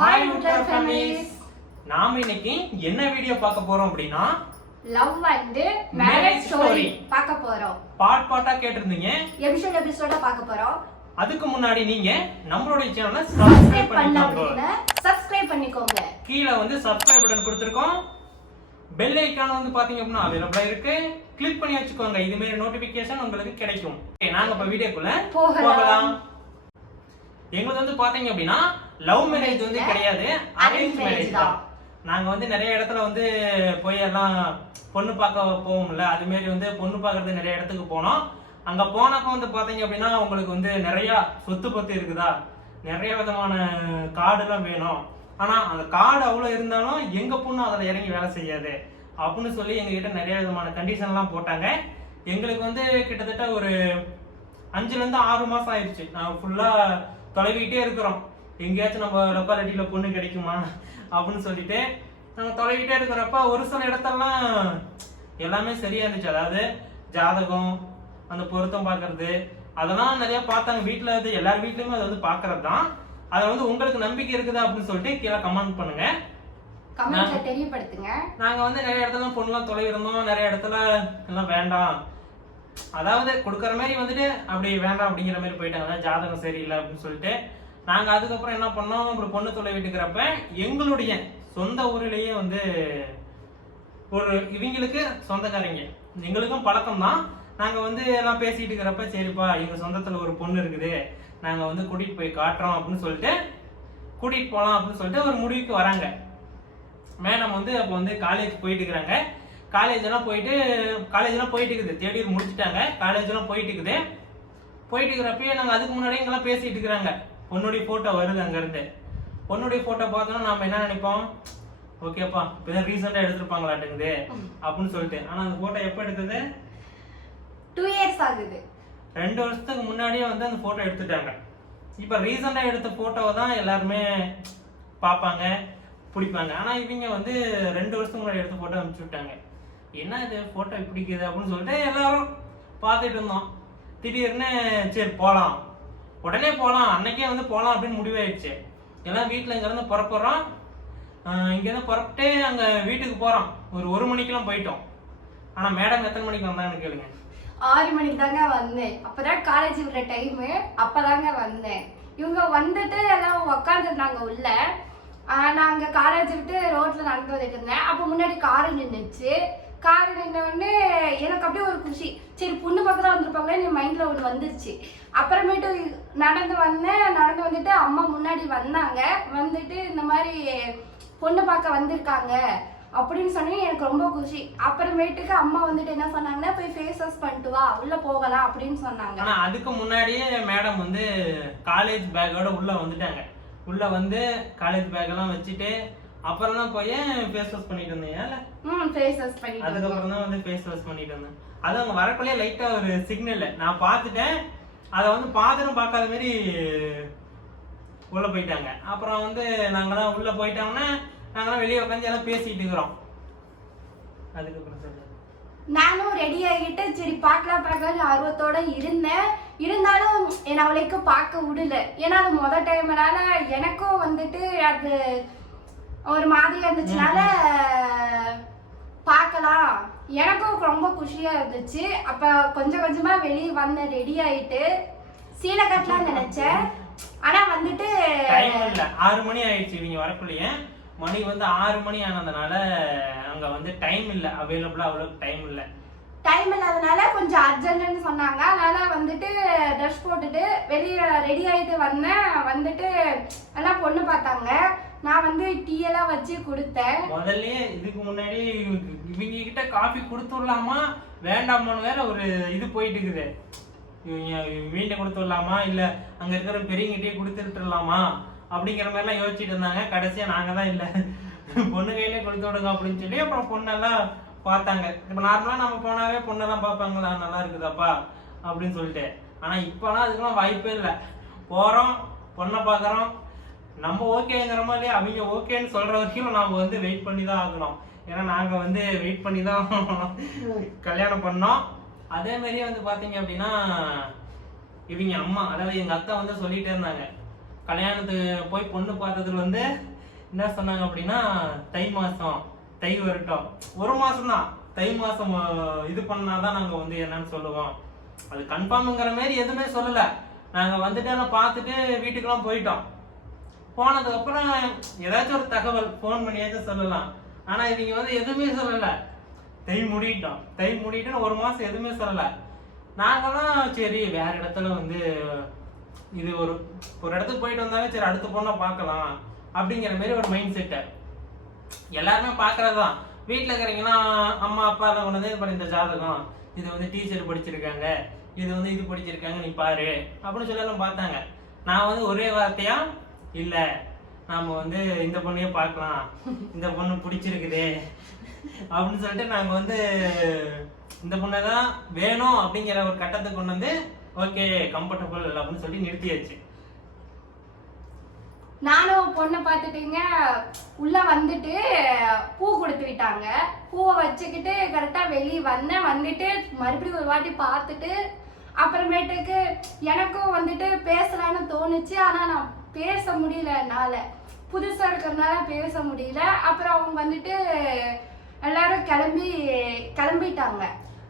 Hi YouTube families. நாம இன்னைக்கு என்ன வீடியோ பார்க்க போறோம் அப்படினா லவ் அண்ட் மேரேஜ் ஸ்டோரி பார்க்க போறோம். பார்ட்டா கேட்டிருந்தீங்க, எபிசோடா பார்க்க போறோம். அதுக்கு முன்னாடி நீங்க நம்மளுடைய சேனலை சப்ஸ்கிரைப் பண்ணிக்கோங்க. கீழ வந்து சப்ஸ்கிரைப் பட்டன் கொடுத்திருக்கோம். பெல் ஐகான் வந்து பாத்தீங்க அப்படினா அவைலபிளா இருக்கு. கிளிக் பண்ணி வச்சுக்கோங்க. இது மாதிரி நோட்டிபிகேஷன் உங்களுக்கு கிடைக்கும். நாங்க இப்ப வீடியோக்குள்ள போகலாம். எங்களுக்கு வந்து பாத்தீங்க அப்படினா லவ் மேரேஜ் வந்து கிடையாது, அரேஞ்ச் மேரேஜ் தான். நாங்க வந்து நிறைய இடத்துல வந்து போய் எல்லாம் பொண்ணு பார்க்க போவோம்ல, அது மாதிரி வந்து பொண்ணு பார்க்கறது நிறைய இடத்துக்கு போனோம். அங்க போனப்ப வந்து பாத்தீங்க அப்படின்னா உங்களுக்கு வந்து நிறைய சொத்து பத்து இருக்குதா, நிறைய விதமான கார்டு எல்லாம் வேணும். ஆனா அந்த கார்டு அவ்வளவு இருந்தாலும் எங்க பொண்ணு அதுல இறங்கி வேலை செய்யாது அப்படின்னு சொல்லி எங்க கிட்ட நிறைய விதமான கண்டிஷன் எல்லாம் போட்டாங்க. எங்களுக்கு வந்து கிட்டத்தட்ட ஒரு 5ல இருந்து 6 மாசம் ஆயிடுச்சு. நான் ஃபுல்லா தொலைவிக்கிட்டே இருக்கிறோம், எங்கேயாச்சும் நம்ம லொக்காலிட்டியில பொண்ணு கிடைக்குமா அப்படின்னு சொல்லிட்டு நாங்க தொலைவிட்டே இருக்கிறப்ப ஒரு சில இடத்தெல்லாம் எல்லாமே சரியா இருந்துச்சு. அதாவது ஜாதகம், அந்த பொருத்தம் பாக்குறது, அதெல்லாம் நிறைய பார்த்தாங்க. வீட்டுல வந்து எல்லார் வீட்லயுமே அதை வந்து பாக்குறது தான். அதை வந்து உங்களுக்கு நம்பிக்கை இருக்குதா அப்படின்னு சொல்லிட்டு கீழே கமெண்ட் பண்ணுங்க, கமெண்ட்ல தெரியப்படுத்துங்க. நாங்க வந்து நிறைய இடத்துல பொண்ணுலாம் தொலைவிருந்தோம், நிறைய இடத்துல எல்லாம் வேண்டாம், அதாவது கொடுக்குற மாதிரி வந்துட்டு அப்படி வேண்டாம் அப்படிங்கிற மாதிரி போயிட்டாங்க. ஜாதகம் சரியில்லை அப்படின்னு சொல்லிட்டு நாங்க அதுக்கப்புறம் என்ன பண்ணோம், ஒரு பொண்ணு தொலை விட்டுக்கிறப்ப எங்களுடைய சொந்த ஊரிலேயே வந்து ஒரு இவங்களுக்கு சொந்தக்காரங்க, எங்களுக்கும் பழக்கம் தான். நாங்க வந்து எல்லாம் பேசிட்டு இருக்கிறப்ப சரிப்பா எங்க சொந்தத்துல ஒரு பொண்ணு இருக்குது, நாங்க வந்து கூட்டிட்டு போய் காட்டுறோம் அப்படின்னு சொல்லிட்டு கூட்டிட்டு போலாம் அப்படின்னு சொல்லிட்டு ஒரு முடிவுக்கு வராங்க. மேடம் வந்து அப்போ வந்து காலேஜ் போயிட்டு இருக்கிறாங்க. காலேஜ் எல்லாம் போயிட்டு இருக்குது, தேர்ட் இயர் முடிச்சுட்டாங்க. காலேஜ் எல்லாம் போயிட்டு இருக்குது. போயிட்டு இருக்கிறப்பயே நாங்க அதுக்கு முன்னாடியே இங்கெல்லாம் பேசிட்டு இருக்கிறாங்க. பொண்ணுடைய போட்டோ வருது அங்க இருந்து. பொண்ணுடைய போட்டோ பார்த்தோம்னா நாம என்ன நினைப்போம், ஓகேப்பா இப்பதான் ரீசெண்டா எடுத்திருப்பாங்களாட்டுங்குது அப்படின்னு சொல்லிட்டு. ஆனா அந்த போட்டோ எப்ப எடுத்தது, 2 இயர்ஸ் ஆகுது. 2 வருஷத்துக்கு முன்னாடியே வந்து அந்த போட்டோ எடுத்துட்டாங்க. இப்ப ரீசெண்டா எடுத்த போட்டோவை தான் எல்லாருமே பார்ப்பாங்க, பிடிப்பாங்க. ஆனா இவங்க வந்து 2 வருஷத்துக்கு முன்னாடி எடுத்த போட்டோ அனுப்பிச்சு விட்டாங்க. என்ன இது போட்டோ பிடிக்குது அப்படின்னு சொல்லிட்டு எல்லாரும் பார்த்துட்டு இருந்தோம். திடீர்னு சரி போகலாம், உடனே போகலாம், அன்னைக்கே வந்து போகலாம் அப்படின்னு முடிவாயிடுச்சு. எல்லாம் வீட்டில் இங்கேருந்து புறப்படுறோம். இங்கேருந்து புறப்பட்டு அங்கே வீட்டுக்கு போகிறோம். ஒரு 1 மணிக்கெல்லாம் போயிட்டோம். ஆனால் மேடம் எத்தனை மணிக்கு வந்தாங்கன்னு கேளுங்க. 6 மணிக்கு தாங்க வந்தேன். அப்பதான் காலேஜ் விடுற டைமு, அப்பதாங்க வந்தேன். இவங்க வந்துட்டு எல்லாம் உக்காந்துருந்தாங்க உள்ள. நாங்க காலேஜ் விட்டு ரோட்ல நடந்து வந்துட்டு இருந்தேன். அப்போ முன்னாடி காரு நின்றுச்சு. காரு நின்ற உடனே எனக்கு அப்படியே ஒரு குஷி, சரி பொண்ணு பக்கத்துல வந்திருப்பாங்களே என் மைண்ட்ல ஒன்று வந்துருச்சு. அப்புறமேட்டு நடந்து வந்துட்டு அம்மா முன்னாடி வந்தாங்க. வந்துட்டு இந்த மாதிரி பொண்ணு பார்க்க வந்திருக்காங்க அப்படின்னு சொன்னி எனக்கு ரொம்ப குஷி. அப்புறமேட்டுக்கு அம்மா வந்துட்டு என்ன சொன்னாங்கன்னா, போய் ஃபேஸ் வாஷ் பண்ணிட்டு வா, உள்ள போகலாம் அப்படின்னு சொன்னாங்க. ஆனா அதுக்கு முன்னாடியே மேடம் வந்து காலேஜ் பேக்கோட உள்ள வந்துட்டாங்க. உள்ள வந்து காலேஜ் பேக் எல்லாம் வச்சுட்டு அப்புறம் தான் போய் ஃபேஸ் வாஷ் பண்ணிட்டு இருந்தேன். ஃபேஸ் வாஷ் பண்ணிட்டு அதுக்கப்புறம் தான் வந்து ஃபேஸ் வாஷ் பண்ணிட்டு இருந்தேன். அது அவங்க வரக்குள்ளே லைட்டா ஒரு சிக்னல் நான் பார்த்துட்டேன். அதை வந்து பார்த்தும் பார்க்காத மாதிரி உள்ள போயிட்டாங்க. அப்புறம் வந்து நாங்களாம் உள்ள போயிட்டோம்னா நாங்களாம் வெளியே உட்காந்து எல்லாம் பேசிட்டு இருக்கிறோம். அதுக்கப்புறம் சொல்லுங்க. நானும் ரெடி ஆகிட்டு சரி பார்க்கலாம் ஆர்வத்தோட இருந்தேன். இருந்தாலும் என்னை அவளைக்கு பார்க்க விடல. ஏன்னா அது முதல் டைம்னால எனக்கும் வந்துட்டு அது ஒரு மாதிரியா இருந்துச்சுனால பார்க்கலாம், எனக்கும் ரொம்ப குஷியா இருந்துச்சு. அப்ப கொஞ்சம் கொஞ்சமா வெளியே வந்த ரெடி ஆயிட்டு சீலை கட்டலாம் நினைச்சேன். ஆனா வந்துட்டு 6 மணி ஆயிடுச்சு. இவங்க வரக்குள்ளேயே மணி வந்து 6 மணி ஆனதுனால அங்க வந்து டைம் இல்ல, அவைலபிளா அவ்வளவு டைம் இல்லாதனால கொஞ்சம் அர்ஜென்ட்னு சொன்னாங்க. அதனால வந்துட்டு ட்ரெஸ் போட்டுட்டு வெளியே ரெடி ஆயிட்டு வந்தேன். வந்துட்டு எல்லாம் பொண்ணு பார்த்தாங்க. நான் வந்து டீ எல்லாம் வச்சு கொடுத்தேன். முதல்ல இதுக்கு முன்னாடி இவங்க கிட்ட காஃபி கொடுத்துடலாமா வேண்டாமான்னு வேற ஒரு இது போயிட்டு இருக்குது. இவங்க வீட்டை கொடுத்துடலாமா இல்ல அங்க இருக்கிற பெரியங்கிட்டே கொடுத்துட்டுலாமா அப்படிங்கிற மாதிரி எல்லாம் யோசிச்சுட்டு இருந்தாங்க. கடைசியா நாங்க தான் இல்ல பொண்ணு கையிலே கொடுத்து விடுங்க அப்படின்னு சொல்லி அப்புறம் பொண்ணெல்லாம் பார்த்தாங்க. இப்ப நார்மலா நம்ம போனாவே பொண்ணெல்லாம் பார்ப்பாங்களா, நல்லா இருக்குதாப்பா அப்படின்னு சொல்லிட்டு. ஆனா இப்பெல்லாம் அதுக்கெல்லாம் வாய்ப்பே இல்லை. போறோம், பொண்ணை பாக்குறோம், நம்ம ஓகேங்கிற மாதிரி அவங்க ஓகேன்னு சொல்ற வரைக்கும் நாம வந்து வெயிட் பண்ணி தான் ஆகணும். ஏன்னா நாங்க வந்து வெயிட் பண்ணி தான் கல்யாணம் பண்ணோம். அதே மாதிரியே வந்து பாத்தீங்க அப்படின்னா இவங்க அம்மா, அதாவது எங்க அத்தை வந்து சொல்லிட்டே இருந்தாங்க, கல்யாணத்துக்கு போய் பொண்ணு பார்த்ததுல வந்து என்ன சொன்னாங்க அப்படின்னா தை மாசம் தை வரட்டும் 1 மாசம் தான் தை மாசம் இது பண்ணாதான் நாங்க வந்து என்னன்னு சொல்லுவோம். அது கன்ஃபார்ம்ங்கிற மாதிரி எதுவுமே சொல்லல. நாங்க வந்துட்டு எல்லாம் பார்த்துட்டு வீட்டுக்கெல்லாம் போயிட்டோம். போனதுக்கு அப்புறம் ஏதாச்சும் ஒரு தகவல் ஃபோன் பண்ணியாச்சும் சொல்லலாம். ஆனா இவங்க வந்து எதுவுமே சொல்லல. தை முடிட்டோன்னு 1 மாசம் எதுவுமே சொல்லல. நாங்களாம் சரி வேற இடத்துல வந்து இது ஒரு இடத்துக்கு போயிட்டு வந்தாவே சரி அடுத்த பொண்ணை பார்க்கலாம் அப்படிங்கிற மாதிரி ஒரு மைண்ட் செட்டு. எல்லாருமே பார்க்கறதுதான். வீட்டில் இருக்கிறீங்கன்னா அம்மா அப்பா எல்லாம் கொண்டு வந்து இப்போ இந்த ஜாதகம் இது வந்து டீச்சர் படிச்சிருக்காங்க, இது வந்து இது படிச்சிருக்காங்க, நீ பாரு அப்படின்னு சொல்லி எல்லாம் பார்த்தாங்க. நான் வந்து ஒரே வார்த்தையா இல்லை நாம வந்து இந்த பொண்ணையே பார்க்கலாம், இந்த பொண்ணு பிடிச்சிருக்குது அப்படின்னு சொல்லிட்டு நாங்க வந்து இந்த பொண்ணை தான் வேணும் அப்படிங்கிற ஒரு கட்டத்துக்கு கொண்டு வந்து ஓகே கம்ஃபர்டபுள் அப்படின்னு சொல்லி நிறுத்தியாச்சு. நானும் பொண்ணை பார்த்துட்டீங்க உள்ள வந்துட்டு பூ கொடுத்து விட்டாங்க. பூவை வச்சுக்கிட்டு கரெக்டா வெளியே வந்துட்டு மறுபடியும் ஒரு வாட்டி பார்த்துட்டு அப்புறமேட்டுக்கு எனக்கும் வந்துட்டு பேசலான்னு தோணுச்சு. ஆனா நான் பேச முடியல, என்னால புதுசா இருக்கிறதுனால பேச முடியல. அப்புறம் அவங்க வந்துட்டு எல்லாரும் கிளம்பிட்டாங்க.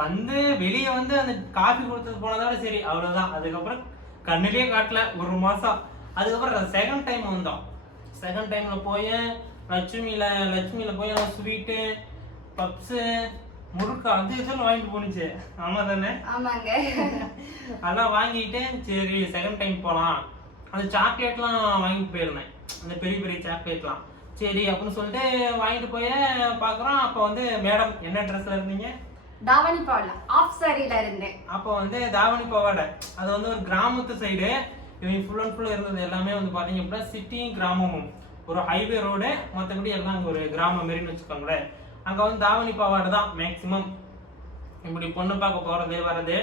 வந்து வெளியே வந்து அந்த காஃபி கொடுத்தது போனதோட சரி அவ்வளவுதான். அதுக்கப்புறம் கண்ணிலேயே காட்டல 1 மாசம். அதுக்கப்புறம் செகண்ட் டைம் வந்தோம். செகண்ட் டைம்ல போய் லட்சுமியில போய் ஸ்வீட்டு பப்ஸு முறுக்கு அது இதெல்லாம் வாங்கிட்டு போனுச்சு. ஆமா தானே? ஆமாங்க. அதெல்லாம் வாங்கிட்டு சரி செகண்ட் டைம் போலாம். அந்த சாக்லேட்லாம் வாங்கிட்டு போயிருந்தேன், அந்த பெரிய பெரிய சாக்லேட்லாம். சரி அப்படின்னு சொல்லிட்டு வாங்கிட்டு போய் பாக்குறோம். அப்ப வந்து மேடம் என்ன ட்ரெஸ்ல இருந்தீங்க? தாவணி பாவாடை, ஆஃப் சாரியில இருந்தேன். அப்ப வந்து தாவணி பாவாடை. அது வந்து ஒரு கிராமத்து சைடு. இவங்க ஃபுல் அண்ட் ஃபுல் இருந்தது எல்லாமே வந்து பாத்தீங்க அப்படின்னா சிட்டியும் கிராமமும் ஒரு ஹைவே ரோடு. மற்றபடி எல்லாம் அங்கே ஒரு கிராமம் மாரின்னு வச்சுக்கோங்களேன். அங்கே வந்து தாவணி பாவாடை தான் மேக்சிமம். இப்படி பொண்ணு பார்க்க போறது வர்றது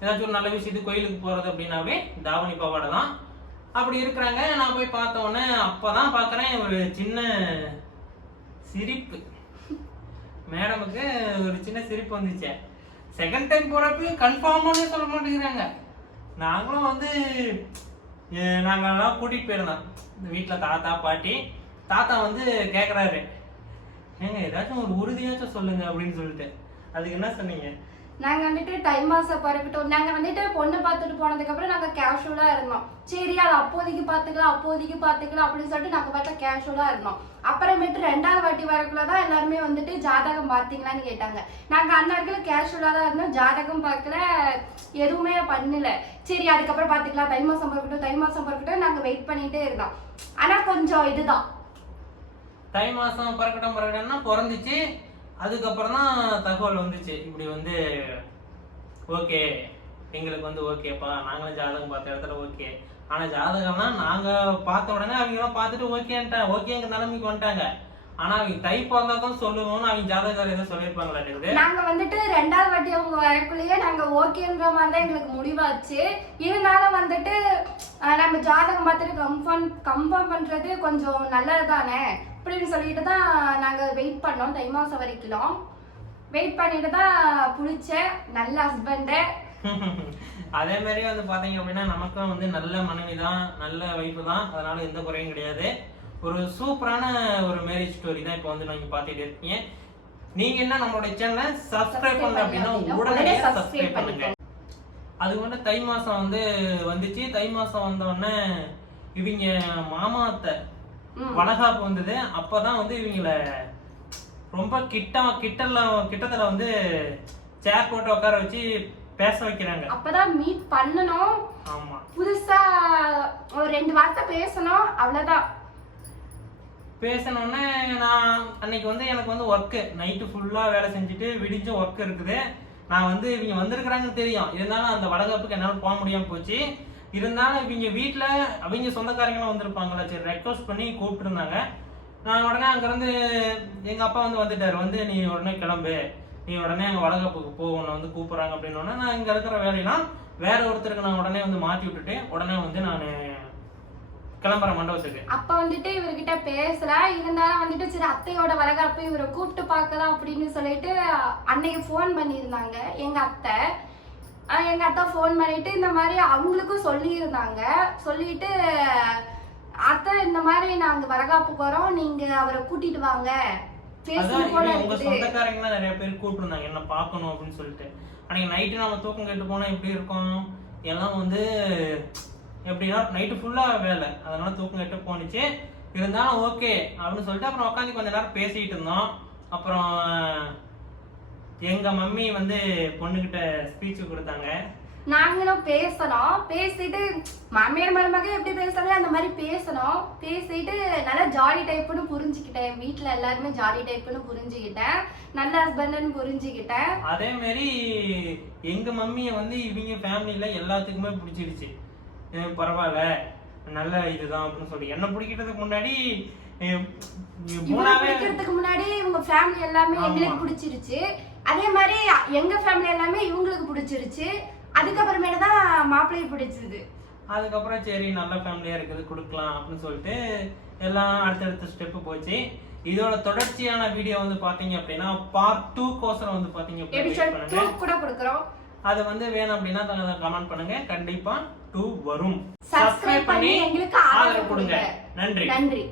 ஏதாச்சும் ஒரு நல்ல விஷயத்துக்கு கோயிலுக்கு போறது அப்படின்னாவே தாவணி பாவாடை தான். அப்படி இருக்கிறாங்க. நான் போய் பார்த்த உடனே அப்பதான் பாக்குறேன் ஒரு சின்ன சிரிப்பு. மேடமுக்கு ஒரு சின்ன சிரிப்பு வந்துச்சு. செகண்ட் டைம் போறப்பையும் கன்ஃபார்மானே சொல்ல மாட்டேங்கிறாங்க. நாங்களும் வந்து நாங்கெல்லாம் கூட்டிட்டு போயிருந்தோம் இந்த வீட்டில் தாத்தா பாட்டி. தாத்தா வந்து கேட்குறாரு, ஏங்க ஏதாச்சும் ஒரு உறுதியாச்சும் சொல்லுங்க அப்படின்னு சொல்லிட்டு. அதுக்கு என்ன சொன்னீங்க? நாங்க வந்துட்டு தை மாசம் பிறக்கட்டும், நாங்க வந்துட்டு பொண்ணு பார்த்துட்டு போனதுக்கு அப்புறம் நாங்க கேஷுவலா இருந்தோம். சரி அது அப்போதைக்கு பாத்துக்கலாம் அப்படின்னு சொல்லிட்டு நாங்க பார்த்தா கேஷுவலா இருந்தோம். அப்புறமேட்டு 2வது வாட்டி வரக்குள்ளதான் எல்லாருமே வந்துட்டு ஜாதகம் பார்த்தீங்களான்னு கேட்டாங்க. நாங்க அந்த இடத்துல கேஷுவலா தான் இருந்தோம், ஜாதகம் பார்க்கல, எதுவுமே பண்ணல. சரி அதுக்கப்புறம் பாத்துக்கலாம், தை மாசம் பிறக்கட்டும் நாங்க வெயிட் பண்ணிட்டே இருந்தோம். ஆனா கொஞ்சம் இதுதான் தை மாசம் பிறக்கட்டும்னா பிறந்துச்சு. அதுக்கப்புறம் தான் தகவல் வந்துச்சு, இப்படி வந்து ஓகே எங்களுக்கு வந்து ஓகேப்பா, நாங்களும் ஜாதகம் பார்த்த இடத்துல ஓகே. ஆனா ஜாதகம்னா நாங்க பார்த்த உடனே அவங்க எல்லாம் பார்த்துட்டு ஓகேங்க நிலைமைக்கு வந்துட்டாங்க. ஆனா அவங்க தை பிறந்தா தான் சொல்லுவோம்னு அவங்க ஜாதகர் ஏதோ சொல்லியிருப்பாங்களா? நாங்க வந்துட்டு 2வது வாட்டி அவங்க வரக்குள்ளேயே நாங்க ஓகேன்ற மாதிரி தான் எங்களுக்கு முடிவாச்சு. இருந்தாலும் வந்துட்டு நம்ம ஜாதகம் பார்த்துட்டு கன்ஃபார்ம் பண்றது கொஞ்சம் நல்லது தானே அப்படின்னு சொல்லிட்டு தான் நாங்க வெயிட் பண்ணோம். தை மாசம் வரைக்கும் வெயிட் பண்ணிட்டு தான் பிடிச்ச நல்ல ஹஸ்பண்ட. அதே மாதிரி வந்து பாத்தீங்க அப்படின்னா நமக்கும் வந்து நல்ல மனைவி தான், நல்ல வைஃப் தான். அதனால எந்த குறையும் கிடையாது. ஒரு சூப்பரான ஒரு மேரேஜ் ஸ்டோரி தான் இப்போ வந்து நீங்க பாத்துட்டு இருக்கீங்க. நீங்க என்ன நம்மளுடைய சேனலை சப்ஸ்கிரைப் பண்ணல அப்படின்னா உடனே சப்ஸ்கிரைப் பண்ணுங்க. அது வந்து தை மாசம் வந்து வந்துச்சு. தை மாசம் வந்த உடனே இவங்க மாமா அத்தை வளகாப்பு வந்தது. அப்பதான் வந்து இவங்கள ரொம்ப கிட்டத்துல வந்து சேர் போட்டு உட்கார வச்சு பேச வைக்கிறாங்க. அப்பதான் மீட் பண்ணணும். ஆமா, புதுசா ஒரு 2 வார்த்தை பேசணும், அவ்வளவுதான். பேசணுன்னே நான் அன்னைக்கு வந்து எனக்கு வந்து ஒர்க்கு நைட்டு ஃபுல்லா வேலை செஞ்சுட்டு விடிஞ்சும் ஒர்க் இருக்குது. நான் வந்து இவங்க வந்திருக்கிறாங்கன்னு தெரியும், இருந்தாலும் அந்த வளகாப்புக்கு என்னால் போக முடியாம போச்சு. இருந்தாலும் இவங்க வீட்டில் அவங்க சொந்தக்காரங்களும் வந்திருப்பாங்களா, சரி ரெக்வஸ்ட் பண்ணி கூப்பிட்டுருந்தாங்க. நான் உடனே அங்கேருந்து எங்கள் அப்பா வந்து வந்துட்டார். வந்து நீ உடனே கிளம்பு, நீ உடனே அங்கே வளகாப்புக்கு போ, உன்னை வந்து கூப்பிட்றாங்க அப்படின்னோடனே நான் இங்கே இருக்கிற வேலையெல்லாம் வேற ஒருத்தருக்கு நான் உடனே வந்து மாற்றி விட்டுட்டு உடனே வந்து நான் கிளம்புற மண்டபத்துக்கு. அப்ப வந்துட்டு இவர்கிட்ட பேசல. இருந்தாலும் வந்துட்டு சரி அத்தையோட வளகாப்பு இவரை கூப்பிட்டு பார்க்கலாம் அப்படின்னு சொல்லிட்டு அன்னைக்கு ஃபோன் பண்ணியிருந்தாங்க எங்க அத்தை. ஃபோன் பண்ணிட்டு இந்த மாதிரி அவங்களுக்கும் சொல்லியிருந்தாங்க. சொல்லிட்டு அத்தை இந்த மாதிரி நாங்க வளகாப்புக்கு வரோம், நீங்க அவரை கூட்டிட்டு வாங்க, பேசணும் போல உங்க இருக்குது. சொந்தக்காரங்க நிறைய பேர் கூப்பிட்டுருந்தாங்க என்ன பார்க்கணும் அப்படின்னு சொல்லிட்டு. அன்னைக்கு நைட்டு நம்ம தூக்கம் கேட்டு போனா எப்படி இருக்கும், எல்லாம் வந்து எப்படின்னா நைட்டு ஃபுல்லா வேலை, அதனால தூக்கம் கேட்டு போனுச்சு. இருந்தாலும் ஓகே அப்படின்னு சொல்லிட்டு அப்புறம் உட்காந்து கொஞ்ச நேரம் பேசிட்டு இருந்தோம். அப்புறம் எங்க மம்மி வந்து பொண்ணுகிட்ட ஸ்பீச் கொடுத்தாங்க. நாங்களும் பேசணும், பேசிட்டு மாமியார் மருமக எப்படி பேசுறாங்க அந்த மாதிரி பேசணும். பேசிட்டு நல்லா ஜாலி டைப்னு புரிஞ்சுக்கிட்டேன், வீட்டுல எல்லாருமே ஜாலி டைப்னு புரிஞ்சுக்கிட்டேன், நல்ல ஹஸ்பண்ட்னு புரிஞ்சுக்கிட்டேன். அதே மாதிரி எங்க மம்மியை வந்து இவங்க ஃபேமிலியில எல்லாத்துக்குமே பிடிச்சிருச்சு. பரவாயில்ல நல்ல இதுதான் அப்படின்னு சொல்லி. என்ன பிடிக்கிறதுக்கு முன்னாடி பிடிக்கிறதுக்கு முன்னாடி இவங்க ஃபேமிலி எல்லாமே எங்களுக்கு பிடிச்சிருச்சு, அதே மாதிரி எங்க ஃபேமிலி எல்லாமே இவங்களுக்கு பிடிச்சிருச்சு. அதுக்கப்புறமேட்டு தான் மாப்பிள்ளையை பிடிச்சது. அதுக்கப்புறம் சரி நல்ல ஃபேமிலியா இருக்குது கொடுக்கலாம் அப்படின்னு சொல்லிட்டு எல்லாம் அடுத்தடுத்த ஸ்டெப்பு போச்சு. இதோட தொடர்ச்சியான வீடியோ வந்து பாத்தீங்க அப்படின்னா பார்ட் 2 கோசரம் வந்து பாத்தீங்க அப்படின்னா கூட கொடுக்குறோம். அது வந்து வேணும் அப்படின்னா கமெண்ட் பண்ணுங்க, கண்டிப்பா 2 வரும். சப்ஸ்கிரைப் பண்ணி எங்களுக்கு ஆதரவு கொடுங்க. நன்றி. நன்றி.